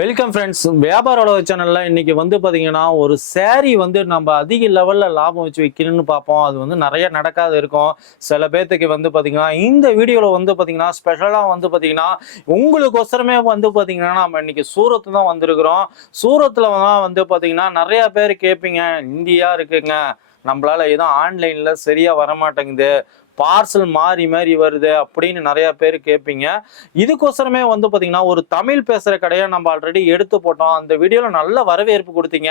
Welcome friends. வியாபார உலக சேனல்ல இன்னைக்கு பாத்தீங்கன்னா ஒரு saree நம்ம அதிக லெவல்ல லாபம் வச்சு விற்கணும்னு பார்ப்போம். அது நிறைய நடக்காது இருக்கும். சில பேர்த்துக்கு பாத்தீங்கன்னா இந்த வீடியோல பாத்தீங்கன்னா ஸ்பெஷலா பாத்தீங்கன்னா உங்களுக்கொசரமே பாத்தீங்கன்னா நம்ம இன்னைக்கு சூரத் தான் வந்திருக்கிறோம். சூரத்ல பாத்தீங்கன்னா நிறைய பேர் கேட்பீங்க, இந்தியா இருக்குங்க, நம்மளால எதுவும் ஆன்லைன்ல சரியா வரமாட்டேங்குது, பார்சல் மாறி மாறி வருது அப்படின்னு நிறைய பேர் கேட்பீங்க. இதுக்கோசரமே பாத்தீங்கன்னா ஒரு தமிழ் பேசுற கடையை நம்ம ஆல்ரெடி எடுத்து போட்டோம். அந்த வீடியோல நல்ல வரவேற்பு கொடுத்தீங்க.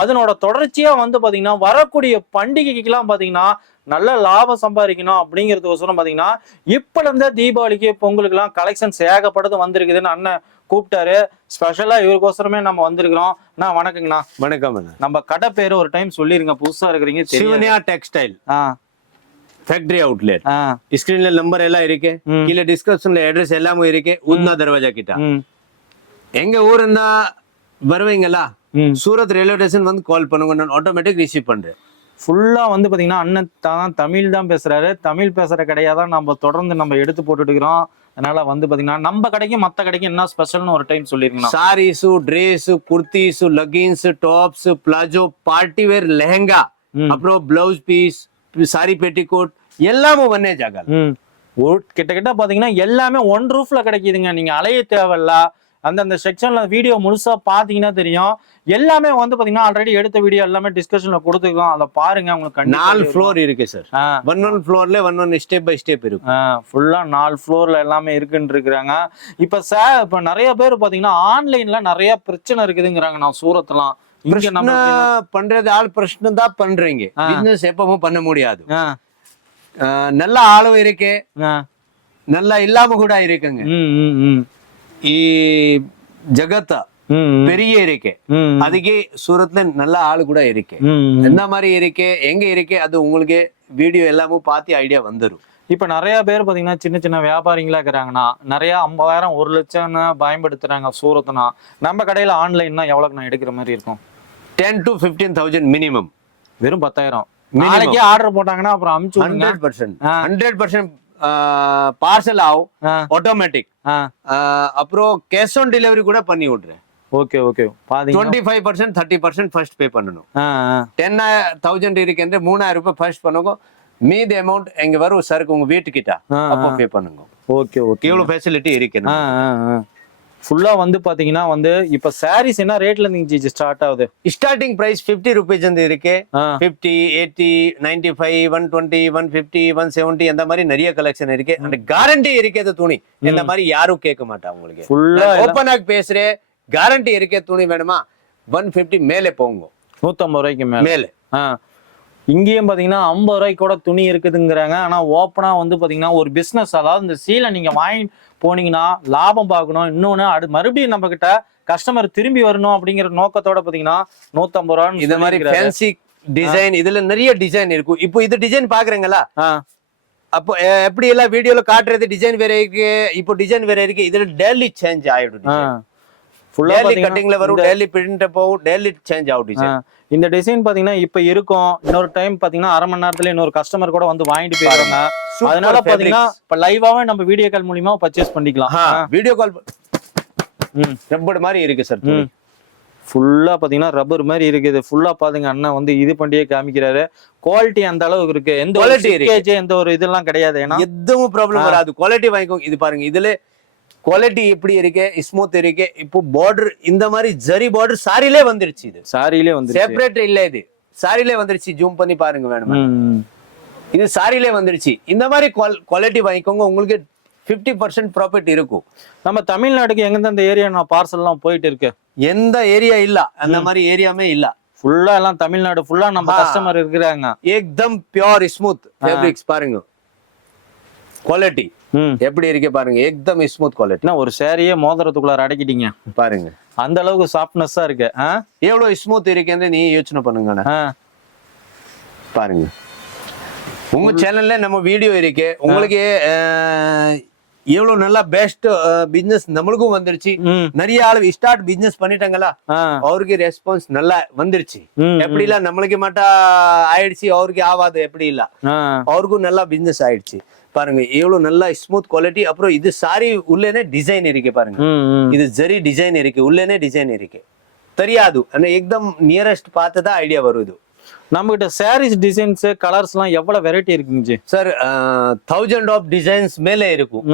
அதனோட தொடர்ச்சியா பாத்தீங்கன்னா வரக்கூடிய பண்டிகைக்கெல்லாம் பாத்தீங்கன்னா நல்ல லாபம் சம்பாதிக்கணும் அப்படிங்கிறதுக்கோசரம் பாத்தீங்கன்னா இப்ப இருந்த தீபாவளிக்கு பொங்கலுக்கு எல்லாம் கலெக்ஷன்ஸ் ஏகப்பட்டது வந்திருக்குதுன்னு அண்ணன் கூப்பிட்டாரு. ஸ்பெஷலா இவருக்கோசரமே நம்ம வந்திருக்கிறோம். அண்ணா வணக்கங்கண்ணா. வணக்கம். நம்ம கடை பேரு ஒரு டைம் சொல்லிருங்க, புதுசா இருக்கிறீங்க. Sivaniya textile factory outlet screen number एल्ला इरुक्के कीले डिस्क्रिप्शन एड्रेस எல்லாமே இருக்கு. உத்னா தர்வாஜா கிட்ட எங்க ஊர் இருந்தா வருவீங்களா, சூரத் ரயில்வே ஸ்டேஷன் கால் பண்ணுங்க, நான் ஆட்டோமேட்டிக் ரிசீவ் பண்றேன். ஃபுல்லா பாத்தீங்கன்னா அண்ணன் தான் தமிழ் தான் பேசுறாரு. தமிழ் பேசுற கடையா தான் நம்ம தொடர்ந்து நம்ம எடுத்து போட்டுட்டு இருக்கிறோம். அதனால பாத்தீங்கன்னா நம்ம கடைக்கு மத்த கடைக்கு என்ன ஸ்பெஷல்னு ஒரு டைம் சொல்லிருக்கீங்க. Saris, dress, kurtis, leggings, tops, palazzo, party wear, lehenga, அப்புறம் பிளவுஸ் பீஸ், சாரி பெட்டிகோட் எல்லாமே ஒன்னே ஜாகா. கிட்ட பாத்தீங்கன்னா எல்லாமே ஒன் ரூஃப்ல கிடைக்குதுங்க. நீங்க அலைய தேவையில்ல. அந்த செக்ஷன்ல வீடியோ முழுசா பாத்தீங்கன்னா தெரியும். எல்லாமே பாத்தீங்கன்னா ஆல்ரெடி எடுத்த வீடியோ எல்லாமே டிஸ்கஷன்ல கொடுத்துருக்கோம். அதை பாருங்க. உங்களுக்கு 4 ஃப்ளோர் இருக்கு சார். ஒன் ஃப்ளோர்ல ஒன் ஸ்டெப் பை ஸ்டெப் இருக்கு. ஃபுல்லா 4 ஃப்ளோர்ல எல்லாமே இருக்குன்னு இருக்கிறாங்க. இப்ப நிறைய பேர் பாத்தீங்கன்னா ஆன்லைன்ல நிறைய பிரச்சனை இருக்குதுங்கிறாங்க. நான் சூரத்லாம் பண்றது ஆள் பிரச்சனை தான் பண்றீங்க. பிசினஸ் எப்பவும் பண்ண முடியாது. நல்ல ஆளும் இருக்கு, நல்லா இல்லாம கூட இருக்குங்க. ஜகத்த பெரிய இருக்கு, அதுக்கே சூரத்ல நல்ல ஆளு கூட இருக்கு. எந்த மாதிரி இருக்கு, எங்க இருக்கு, அது உங்களுக்கு வீடியோ எல்லாமும் பார்த்து ஐடியா வந்துடும். இப்ப நிறைய பேர் பாத்தீங்கன்னா சின்ன சின்ன வியாபாரிகளா இருக்கிறாங்கன்னா நிறைய 50,000 1 லட்சம் பயன்படுத்துறாங்க சூரத்னா. நம்ம கடையில ஆன்லைன்னா எவ்வளவு நான் எடுக்கிற மாதிரி இருக்கும்? 10 to 15,000 மினிமம். வெறும் 10,000 நாளைக்கே ஆர்டர் போட்டாங்கன்னா அப்புறம் அனுப்பிச்சு 100% பார்சல் ஆகும் ஆட்டோமேட்டிக். அப்புறம் கேஷ் ஆன் டெலிவரி கூட பண்ணி விடுறேன். Okay okay. 25% 30% ஃபர்ஸ்ட் பே பண்ணணும். 10,000 இருக்குன்ற 3,000 ரூபாய் ஃபர்ஸ்ட் பண்ணுங்க. மீதி அமௌண்ட் எங்க வரும் சருக்கு உங்க வீட்டுக்கிட்ட அப்போ பே பண்ணுங்க. Okay okay. இவ்வளவு ஃபெசிலிட்டி இருக்கு. ஃபுல்லா பாத்தீங்கன்னா இப்ப சாரீஸ் என்ன ரேட்ல இருந்து ஸ்டார்ட் ஆகுது? ஸ்டார்டிங் பிரைஸ் 50 rupees இருக்கு. 50, 80, 95, 120, 150, 170 அந்த மாதிரி நிறைய கலெக்ஷன் இருக்கு. அந்த கேரண்டி இருக்கிறது துணி இந்த மாதிரி யாரும் கேட்க மாட்டாங்க. உங்களுக்கு ஃபுல்லா ஓபன் ஆக பேசுறேன். கேரண்டி இருக்க துணி வேணுமா 150 மேலே போங்க. 150 ரூபாய்க்கு மேலே. இங்கேயும் பாத்தீங்கன்னா 50 ரூபாய்க்கு கூட துணி இருக்குதுங்கிறாங்க. ஆனா ஓப்பனா பாத்தீங்கன்னா ஒரு பிசினஸ், அதாவது இந்த சீலை நீங்க வாங்கி போனீங்கன்னா லாபம் பார்க்கணும். இன்னொன்னு மறுபடியும் நம்ம கிட்ட கஸ்டமர் திரும்பி வரணும் அப்படிங்கிற நோக்கத்தோட பாத்தீங்கன்னா 150 ரூபாய் இந்த மாதிரி ஃபேன்சி டிசைன், இதுல நிறைய டிசைன் இருக்கும். இப்போ இது டிசைன் பாக்குறீங்களா? அப்போ எப்படி எல்லாம் வீடியோல காட்டுறது டிசைன் வேற இருக்கு, இப்போ டிசைன் வேற இருக்கு. இதுல டெய்லி சேஞ்ச் ஆயிடும். கட்டிங்ல வரும், டெய்லி பிரிண்ட் போகும், டெய்லி சேஞ்ச் ஆகும். இந்த டிசைன் பாத்தீங்கன்னா இப்ப இருக்கும், இன்னொரு டைம் பாத்தீங்கன்னா அரை மணி நேரத்துல இன்னொரு கஸ்டமர் கூட வாங்கிட்டு போயிருக்காங்க. அதனால பாத்தீங்கன்னா இப்ப லைவாவே நம்ம வீடியோ கால் மூலியமா பர்ச்சேஸ் பண்ணிக்கலாம். வீடியோ கால் ரப்பர் மாதிரி இருக்கு சார். ஃபுல்லா பாத்தீங்கன்னா ரப்பர் மாதிரி இருக்குது. ஃபுல்லா பாருங்க அண்ணன் இது பண்ணியே காமிக்கிறாரு. குவாலிட்டி அந்த அளவுக்கு இருக்கு. எந்த ஒரு இதெல்லாம் கிடையாது. ஏன்னா எதுவும் ப்ராப்ளம் வராது. குவாலிட்டி வாங்கிக்கோங்க. இது பாருங்க, இதுல குவாலிட்டி எப்படி இருக்கு, ஸ்மூத் இருக்கு. இப்போ பார்டர் இந்த மாதிரி ஜரி பார்டர் சாரிலே வந்துருச்சு. இது சாரிலே வந்துருச்சு, செப்பரேட் இல்ல. இது சாரிலே வந்துருச்சு. ஜூம் பண்ணி பாருங்க வேணுமா, இது சாரிலே வந்துருச்சு. இந்த மாதிரி குவாலிட்டி வாங்கிக்கோங்க. உங்களுக்கு 50% ப்ராஃபிட் இருக்கும். நம்ம தமிழ்நாட்டுக்கு எங்க இந்த ஏரியா நான் பார்சல் எல்லாம் போயிட்டு இருக்கு, எந்த ஏரியா இல்ல அந்த மாதிரி ஏரியாமே இல்ல. ஃபுல்லா எல்லாம் தமிழ்நாடு ஃபுல்லா நம்ம கஸ்டமர் இருக்கிறாங்க. ஏக்தம் பியூர் ஸ்மூத் ஃபேப்ரிக்ஸ் பாருங்க. குவாலிட்டி எப்படி இருக்கு பாருங்க, ஏக்தம் ஸ்மூத் குவாலிட்டி. ஒரு சாரியே மோதிரத்துக்குள்ளார அடக்கிட்டீங்க பாருங்க. அந்த அளவுக்கு சாஃப்ட்னஸா இருக்கு. எவ்வளவு ஸ்மூத் இருக்குன்னு நீ யோசனை பண்ணுங்க. பாருங்க, உங்க சேனல்ல நம்ம வீடியோ இருக்கு. உங்களுக்கு எவ்வளவு நல்லா பெஸ்ட் பிசினஸ் நம்மளுக்கும் வந்துருச்சு. நிறைய ஆளு ஸ்டார்ட் பிசினஸ் பண்ணிட்டாங்களா, அவருக்கு ரெஸ்பான்ஸ் நல்லா வந்துருச்சு. எப்படி இல்ல நம்மளுக்கு மட்டும் ஆயிடுச்சு, அவருக்கு ஆவாது எப்படி இல்ல, அவருக்கும் நல்லா பிசினஸ் ஆயிடுச்சு. பாருங்க எவ்வளவு நல்லா ஸ்மூத் குவாலிட்டி. அப்புறம் இது சாரி உள்ளேனே டிசைன் இருக்கு பாருங்க, இது ஜரி டிசைன் இருக்கு, உள்ளேனே டிசைன் இருக்கு, தெரியாது ஆனா எக்தம் நியரஸ்ட் பார்த்ததா ஐடியா வரும். இது நம்ம கிட்ட சாரீஸ் டிசைன்ஸ் கலர்ஸ் எல்லாம் எவ்வளவு வெரைட்டி இருக்குங்க சார்? 1000 ஆஃப் டிசைன்ஸ் மேலே இருக்கும்.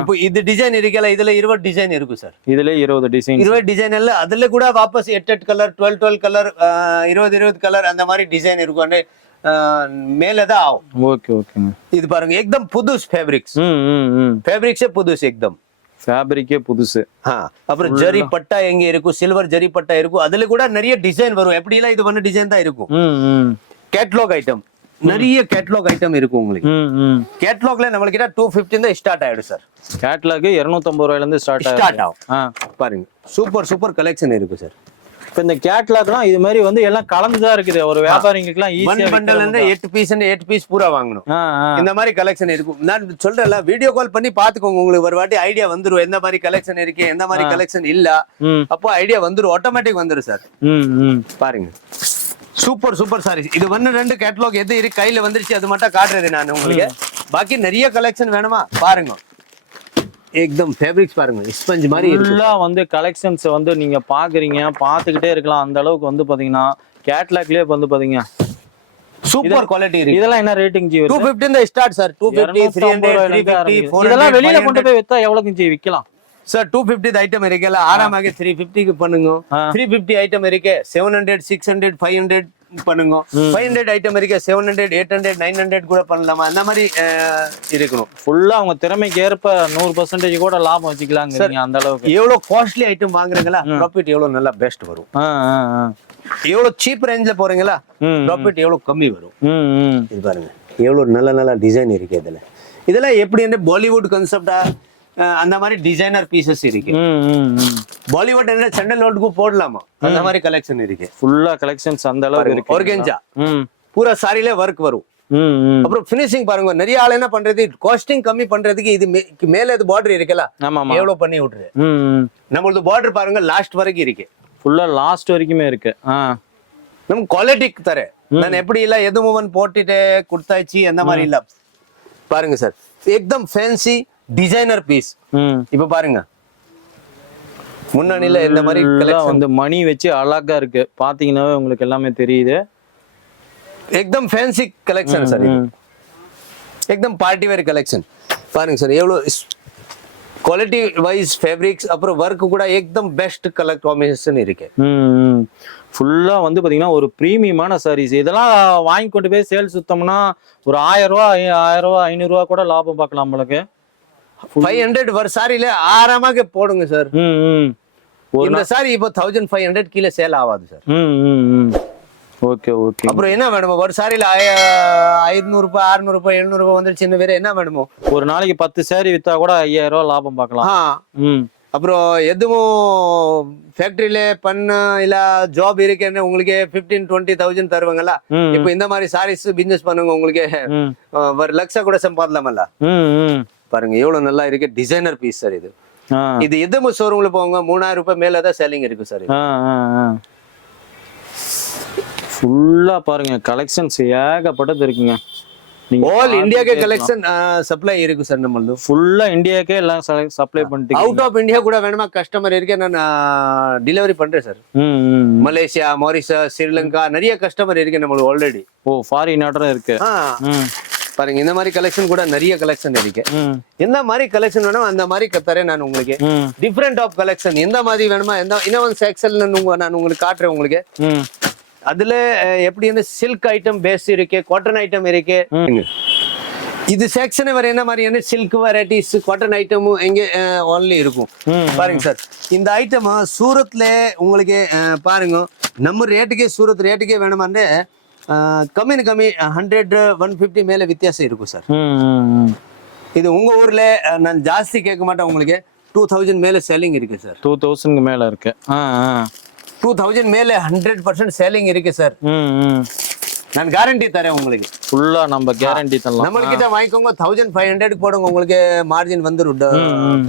இப்போ இது டிசைன் இருக்கல, இதுல 20 டிசைன் இருக்கும் சார். இதுல 20 டிசைன் இல்ல, அதுல கூட வாபஸ் 8 கலர் 12 கலர் 20 கலர் அந்த மாதிரி டிசைன் இருக்கும். மேலதான் ஆகும். ஓகே ஓகேங்க. இது பாருங்க எக்தம் புதுசு ஃபேப்ரிக்ஸே புதுசு, எக்தம் ஃபேப்ரிக்கே புதுசு. அப்புறம் ஜரி பட்டா எங்க இருக்கும், சில்வர் ஜரி பட்டா இருக்கும், அதுல கூட நிறைய டிசைன் வரும். எப்படி எல்லாம் இது வந்து டிசைன் தான் இருக்கும். கேட்லாக் ஐட்டம் நிறைய கேட்லாக் ஐட்டம் இருக்கும் உங்களுக்கு. கேட்லாக்ல நம்மளுக்கு 250 தான் ஸ்டார்ட் ஆயிடும் சார். கேட்லாக் 250 ரூபாயில இருந்து ஸ்டார்ட் ஆகும். பாருங்க சூப்பர் கலெக்ஷன் இருக்கு சார். இப்ப இந்த கேட்லாக்லாம் இது மாதிரி வந்து எல்லாம் கலந்துதான் இருக்குது. ஒரு வியாபாரிங்களுக்குலாம் ஈஸியா பண்டல் 8 பீஸ் பூரா வாங்கணும். இந்த மாதிரி கலெக்ஷன் இருக்கும். நான் சொல்றேன்ல, வீடியோ கால் பண்ணி பாத்துக்கோங்க, உங்களுக்கு ஒரு வாட்டி ஐடியா வந்துரும். எந்த மாதிரி கலெக்ஷன் இருக்கு, எந்த மாதிரி கலெக்ஷன் இல்ல, அப்போ ஐடியா வந்துரும், ஆட்டோமேட்டிக் வந்துரும் சார். பாருங்க சூப்பர் சாரி. இது வந்து 2 கேட்லாக் எது இருக்கு கையில வந்துருச்சு, அது மட்டும் காட்டுறது நான் உங்களுக்கு. பாக்கி நிறைய கலெக்ஷன் வேணுமா பாருங்க. एकदम ஃபேப்ரிக்ஸ் பாருங்க, ஸ்பஞ்ச் மாதிரி ஃபுல்லா வந்து கலெக்ஷன்ஸ் வந்து நீங்க பாக்குறீங்க, பாத்துக்கிட்டே இருக்கலாம். அந்த அளவுக்கு வந்து பாத்தீங்கன்னா கேட்லாக்லயே வந்து பாத்தீங்க சூப்பர் குவாலிட்டி இருக்கு. இதெல்லாம் என்ன ரேட்டிங் ஜி? 250 தான் ஸ்டார்ட் சார். 250 300 350 400. இதெல்லாம் வெளியில கொண்டு போய் வித்தா எவ்வளவுக்கு ஜி விக்கலாம் சார்? 250 ஐட்டம் இருக்குல்ல, ஆறாமாக 350 க்கு பண்ணுங்க. 350 ஐட்டம் இருக்கு, 700 600 500 பண்ணுங்க. 500 ஐட்டம் இருக்கு, 700 800 900 கூட பண்ணலாமா, அந்த மாதிரி இருக்கணும். ஃபுல்லா அவங்க திறமைக்கு ஏற்ப 100% கூட லாபம் வச்சுக்கலாங்க. அந்த அளவுக்கு எவ்வளவு காஸ்ட்லி ஐட்டம் வாங்குறீங்களா, ப்ராஃபிட் எவ்வளவு நல்லா பெஸ்ட் வரும். எவ்வளவு சீப் ரேஞ்ச்ல போறீங்களா, ப்ராஃபிட் எவ்வளவு கம்மி வரும். இது பாருங்க எவ்வளவு நல்ல டிசைன் இருக்கு. இதெல்லாம் எப்படி வந்து பாலிவுட் கான்செப்டா அந்த மாதிரி டிசைனர் பீசஸ் இருக்கு. பாலிவுட் என்ன செண்டல் நோட்டுக்கு போடலாமா, அந்த மாதிரி கலெக்ஷன் இருக்கு. ஃபுல்லா கலெக்ஷன்ஸ் அந்த அளவுக்கு இருக்கு. ஆர்கன்ஜா பூரா சாரில ஒர்க் வரும். அப்புறம் ஃபினிஷிங் பாருங்க, நிறைய ஆள் என்ன பண்றது, காஸ்டிங் கம்மி பண்றதுக்கு இது மேல இது பார்டர் இருக்குல்ல, எவ்வளவு பண்ணி விட்டுரு. நம்மளது பார்டர் பாருங்க லாஸ்ட் வரைக்கும் இருக்கு, ஃபுல்லா லாஸ்ட் வரைக்குமே இருக்கு. நம்ம குவாலிட்டிக்கு தர நான் எப்படி இல்ல எதுவும் போட்டுட்டு கொடுத்தாச்சு அந்த மாதிரி இல்ல. பாருங்க சார் एकदम ஃபேன்சி டிசைனர் பீஸ். இப்ப பாருங்க முன்னாடில இந்த மாதிரி கலெக்ஷன் வந்து மணி வச்சு அழகா இருக்கு, பாத்தீங்கன்னா உங்களுக்கு எல்லாமே தெரியுது. एकदम ஃபேன்சி கலெக்ஷன் சார், एकदम பார்ட்டி வேர் கலெக்ஷன். பாருங்க சார் எவ்வளவு குவாலிட்டி வைஸ் ஃபேப்ரிக்ஸ், அப்புறம் ஒர்க் கூட एकदम பெஸ்ட் கலர் காம்பினேஷன் இருக்கு. ஃபுல்லா வந்து பாத்தீங்கன்னா ஒரு பிரீமியமான சாரீஸ். இதெல்லாம் வாங்கி கொண்டு போய் சேல் சுத்தம்னா ஒரு 1000 ரூபாய் 500 ரூபாய் கூட லாபம் பார்க்கலாம். உங்களுக்கு 500 ஒரு சாரியில ஆறாமாக போடுங்க சார். இந்த சாரி இப்போ 1500 கீழே சேல் ஆகாது சார். Okay okay. அப்புறம் என்ன வேணுமோ, ஒரு சாரியில 500 ரூபாய் 600 ரூபாய் 700 ரூபாய் வந்துருச்சு, வேற என்ன வேணுமோ. ஒரு நாளைக்கு 10 சாரி வித்தா கூட 5000 ரூபாய் லாபம் பார்க்கலாம். அப்புறம் எதுவும் ஃபேக்டரியில பண்ண இல்ல ஜாப் இருக்குன்னு உங்களுக்கு 15-20,000 தருவாங்கல்ல. இப்போ இந்த மாதிரி சாரீஸ் பிசினஸ் பண்ணுங்க, உங்களுக்கு 1 லட்சம் கூட சம்பாதிக்கலாமல்ல. பாருங்க எவ்வளவு நல்லா இருக்கு, டிசைனர் பீஸ் சார். இது எதுவும் ஷோரூம்ல போங்க 3000 ரூபாய் மேலதான் செல்லிங் இருக்கு சார். ஃபுல்லா பாருங்க கலெக்ஷன்ஸ் ஏகப்பட்டது இருக்குங்க. ஆல் இந்தியாக்கே கலெக்ஷன் சப்ளை இருக்கு சார். நம்மளது ஃபுல்லா இந்தியாக்கே எல்லாம் சப்ளை பண்ணிட்டு, அவுட் ஆஃப் இந்தியா கூட வேணுமா கஸ்டமர் இருக்கு, நான் டெலிவரி பண்றேன் சார். மலேசியா, மாரிஷஸ், ஸ்ரீலங்கா நிறைய கஸ்டமர் இருக்கு நம்மளுக்கு ஆல்ரெடி. ஃபாரின் ஆர்டரும் இருக்கு. பாருங்க இந்த மாதிரி கலெக்ஷன் கூட நிறைய கலெக்ஷன் இருக்கு. எந்த மாதிரி கலெக்ஷன் வேணும் அந்த மாதிரி தரேன் நான் உங்களுக்கு. டிஃப்ரெண்ட் ஆஃப் கலெக்ஷன் எந்த மாதிரி வேணுமா, இன்னும் செக்ஷன் நான் உங்களுக்கு காட்டுறேன் உங்களுக்கு. அதுல எப்படி வந்து சில்க் ஐட்டம் பேஸ் இருக்கு, காட்டன் ஐட்டம் இருக்கு. இது செக்ஷன் வேற என்ன மாதிரி சில்க் வெரைட்டிஸ், காட்டன் ஐட்டமும் எங்க ஒன்லி இருக்கும். பாருங்க சார் இந்த ஐட்டம் சூரத்ல உங்களுக்கு பாருங்க நம்ம ரேட்டுக்கே சூரத் ரேட்டுக்கே வேணுமான்னு கம்மி 100-150 மேல வித்தியாசம் இருக்கும் சார். இது உங்க ஊர்ல நான் ஜாஸ்தி கேட்க மாட்டேன், உங்களுக்கு 2000 மேல செல்லிங் இருக்கு சார். 2000 மேல இருக்கு. 2000 மேல 100% செல்லிங் இருக்கு சார். நான் கேரண்டி தரேன் உங்களுக்கு. ஃபுல்லா நம்ம கேரண்டி தரலாம். நம்ம கிட்ட வாங்கிக்கோங்க 1500 போடுங்க, உங்களுக்கு மார்ஜின் வந்துரும்.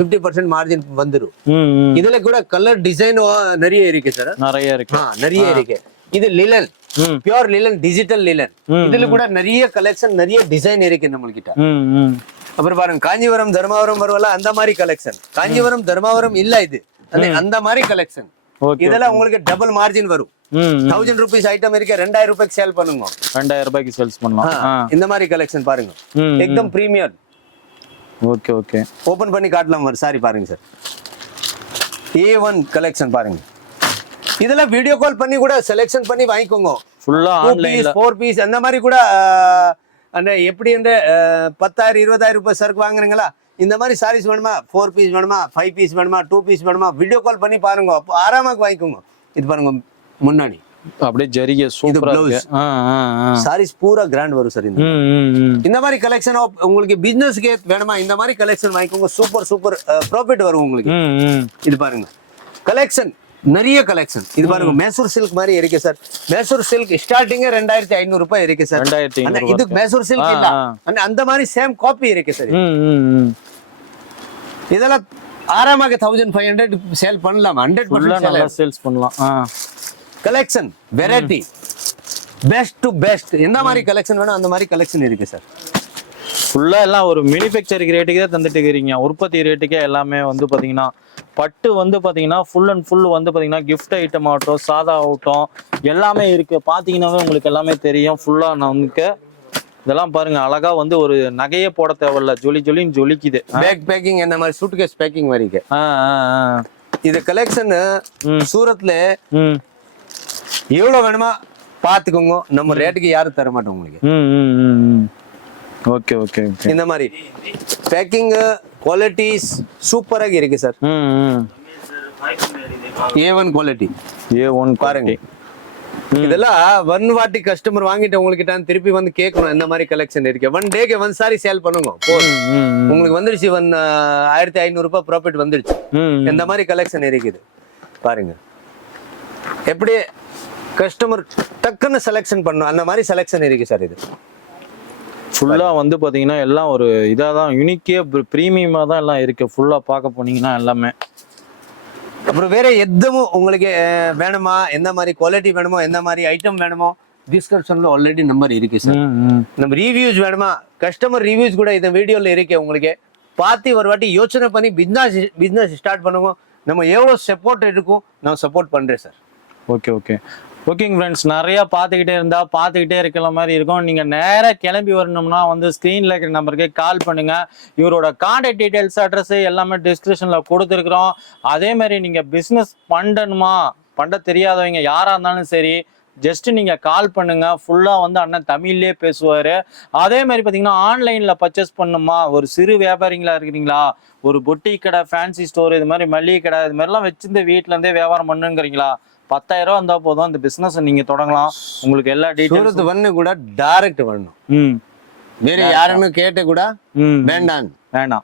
50% மார்ஜின் வந்துரும். இதுல கூட கலர் டிசைன் நிறைய இருக்கு சார். நிறைய இருக்கு. நிறைய இருக்கு. இது லிலன், பியூர் லிலன், டிஜிட்டல் லிலன். இதுல கூட நிறைய கலெக்ஷன், நிறைய டிசைன் இருக்கு நம்ம கிட்ட. அப்புறம் பாருங்க காஞ்சிபுரம் தர்மாவரம் வருவல அந்த மாதிரி கலெக்ஷன். காஞ்சிபுரம் தர்மாவரம் இல்ல இது, அந்த மாதிரி கலெக்ஷன். இதெல்லாம் உங்களுக்கு டபுள் மார்ஜின் வரும். 1000 rupees ஐட்டம் இருக்கு, 2000 ரூபாய்க்கு சேல் பண்ணுங்க. 2000 ரூபாய்க்கு சேல்ஸ் பண்ணலாம். இந்த மாதிரி கலெக்ஷன் பாருங்க, एकदम பிரீமியம். ஓகே ஓகே, ஓபன் பண்ணி காட்டலாம் சாரி பாருங்க சார். A1 கலெக்ஷன் பாருங்க. இதெல்லாம் வீடியோ கால் பண்ணி கூட செலக்ஷன் பண்ணி வாங்கிக்கோங்க. ஃபுல்லா ஆன்லைன்ல 4 பீஸ் அந்த மாதிரி கூட. அந்த எப்படி அந்த 10,000 20,000 ரூபாய் சரக்கு வாங்குறீங்களா, இந்த மாதிரி சாரீஸ் வேணுமா, 4 பீஸ் வேணுமா, 5 பீஸ் வேணுமா, 2 பீஸ் வேணுமா, வீடியோ கால் பண்ணி பாருங்க, அப்போ ஆராமாக வாங்கிக்கோங்க. இது பாருங்க முன்னாடி அப்படியே ஜரிகை சூப்பரா இருக்கு. சாரீஸ் பூரா கிராண்ட் வரும் சார். இந்த மாதிரி கலெக்ஷன் உங்களுக்கு பிசினஸ்க்கு வேணுமா, இந்த மாதிரி கலெக்ஷன் வாங்கிக்கோங்க. சூப்பர் சூப்பர் ப்ராஃபிட் வரும் உங்களுக்கு. இது பாருங்க கலெக்ஷன், நிறைய கலெக்ஷன். இது பாருங்க மேசூர் சில்க் மாதிரி இருக்கு சார். மேசூர் சில்க் ஸ்டார்டிங் 2500 ரூபாய் இருக்கு சார். இது மேசூர் சில்க் இல்ல, அந்த மாதிரி சேம் காப்பி இருக்கு சார். இதெல்லாம் ஆராமாக 1500 சேல் பண்ணலாம். 100% சேல்ஸ் பண்ணலாம். Collection variety best to best. என்ன மாதிரி கலெக்ஷன் வேணும் அந்த மாதிரி கலெக்ஷன் இருக்கு சார். ஃபுல்லா எல்லாம் ஒரு மேனுஃபேக்சரிங் ரேட்டுக்கே தான் தந்துட்டு இருக்கீங்க, உற்பத்தி ரேட்டுக்கே எல்லாமே வந்து பாத்தீங்கன்னா. பட்டு வந்து பாத்தீங்கன்னா ஃபுல் அண்ட் ஃபுல் வந்து பாத்தீங்கன்னா கிஃப்ட் ஐட்டம் ஆகட்டும், சாதா ஆகட்டும், எல்லாமே இருக்கு. பாத்தீங்கன்னாவே உங்களுக்கு எல்லாமே தெரியும். ஃபுல்லா நமக்கு இதெல்லாம் பாருங்க, அழகா வந்து ஒரு நகையே போட தேவையில்ல, ஜொலி ஜொலின்னு ஜொலிக்குது. பேக் பேக்கிங் என்ன மாதிரி சூட்கேஸ் பேக்கிங் வரைக்கு. இது கலெக்ஷன் சூரத்ல எவ்வளவு வேணுமா பாத்துக்கோங்க. நம்ம ரேட்டுக்கு யாரும் தர மாட்டோம் உங்களுக்கு. ஓகே ஓகே, இந்த மாதிரி பேக்கிங் குவாலிட்டிஸ் சூப்பராக இருக்கு சார். A1 குவாலிட்டி, A1 பாருங்க. இதெல்லாம் ஒன் வாட்டி கஸ்டமர் வாங்கிட்டு உங்ககிட்ட திருப்பி வந்து கேட்கணும் இந்த மாதிரி கலெக்ஷன் இருக்கு. 1 டேக்கு 1 சாரி சேல் பண்ணுங்க, உங்களுக்கு வந்துருச்சு 1500 ரூபாய் ப்ராஃபிட் வந்துருச்சு. இந்த மாதிரி கலெக்ஷன் இருக்குது பாருங்க. எப்படி கஸ்டமர் டக்குன்னு செலக்ஷன் பண்ணும் அந்த மாதிரி செலக்ஷன் இருக்கு சார். இது ஃபுல்லா வந்து பாத்தீங்கன்னா எல்லாம் ஒரு இதாதான், யூனிக்கே பிரீமியமா தான் எல்லாம் இருக்கு. ஃபுல்லா பார்க்க போனீங்கன்னா எல்லாமே. அப்புறம் வேற எதுவும் உங்களுக்கு வேணுமா, எந்த மாதிரி குவாலிட்டி வேணுமோ, எந்த மாதிரி ஐட்டம் வேணுமோ, டிஸ்கிரிப்ஷன்ல ஆல்ரெடி நம்பர் இருக்கு சார். நம்ம ரிவ்யூஸ் வேணுமா, கஸ்டமர் ரிவ்யூஸ் கூட இந்த வீடியோல இருக்கு. உங்களுக்கு பார்த்து ஒரு வாட்டி யோசனை பண்ணி பிசினஸ் ஸ்டார்ட் பண்ணுங்க. நம்ம எவ்வளவு சப்போர்ட் இருக்கும் நான் சப்போர்ட் பண்றேன் சார். ஓகே ஓகே ஓகேங்க ஃப்ரெண்ட்ஸ், நிறைய பார்த்துக்கிட்டே இருக்கிற மாதிரி இருக்கும். நீங்கள் நேராக கிளம்பி வரணும்னா வந்து ஸ்க்ரீனில் இருக்கிற நம்பருக்கு கால் பண்ணுங்க. இவரோட கான்டாக்ட் டீட்டெயில்ஸ், அட்ரஸ் எல்லாமே டிஸ்கிரிப்ஷனில் கொடுத்துருக்குறோம். அதே மாதிரி நீங்கள் பிஸ்னஸ் பண்ண தெரியாதவங்க யாராக இருந்தாலும் சரி, ஜஸ்ட் நீங்கள் கால் பண்ணுங்க. ஃபுல்லாக வந்து அண்ணன் தமிழ்லேயே பேசுவார். அதே மாதிரி பார்த்தீங்கன்னா ஆன்லைனில் பர்ச்சேஸ் பண்ணுமா, ஒரு சிறு வியாபாரிங்களா இருக்கிறீங்களா, ஒரு பொட்டிக் கடை, ஃபேன்சி ஸ்டோர், இது மாதிரி மளிகை கடை, இது மாதிரிலாம் வச்சிருந்து வீட்டிலேருந்தே வியாபாரம் பண்ணுங்கிறீங்களா, 10,000 ரூபா இருந்தா போதும், இந்த பிசினஸ் நீங்க தொடங்கலாம். உங்களுக்கு எல்லா டீடைல்ஸ் வந்து கூட டைரக்ட் வரணும். வேற யாருன்னு கேட்டு கூட வேண்டாம்.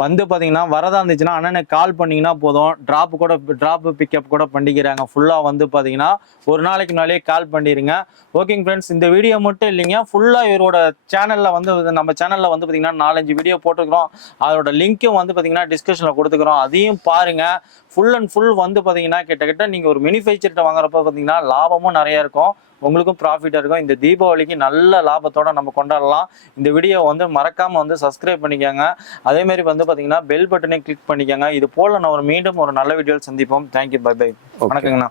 வந்து பாத்தீங்கன்னா வரதா இருந்துச்சுன்னா அண்ணனுக்கு கால் பண்ணீங்கன்னா போதும். டிராப் பிக்கப் கூட பண்ணிக்கிறாங்க. ஃபுல்லா வந்து பாத்தீங்கன்னா ஒரு நாளைக்கு முன்னாலே கால் பண்ணிடுங்க. ஓகேங்க ஃப்ரெண்ட்ஸ், இந்த வீடியோ மட்டும் இல்லைங்க, ஃபுல்லா இவரோட சேனல்ல வந்து நம்ம சேனல்ல வந்து பாத்தீங்கன்னா 4-5 வீடியோ போட்டுக்கிறோம். அதோட லிங்க்கும் வந்து பாத்தீங்கன்னா டிஸ்கிரிப்ஷன்ல கொடுத்துக்கிறோம், அதையும் பாருங்க. ஃபுல் அண்ட் ஃபுல் வந்து பாத்தீங்கன்னா கிட்டத்தட்ட நீங்க ஒரு மேனுஃபேக்சர்ட்ட வாங்குறப்ப பாத்தீங்கன்னா லாபமும் நிறைய இருக்கும், உங்களுக்கும் ப்ராஃபிட்டாக இருக்கும். இந்த தீபாவளிக்கு நல்ல லாபத்தோட நம்ம கொண்டாடலாம். இந்த வீடியோ வந்து மறக்காம வந்து சப்ஸ்கிரைப் பண்ணிக்கோங்க. அதே மாதிரி வந்து பார்த்தீங்கன்னா பெல் பட்டனை கிளிக் பண்ணிக்கோங்க. இது போல நான் மீண்டும் ஒரு நல்ல வீடியோவில் சந்திப்போம். Thank you, bye bye, வணக்கங்கண்ணா.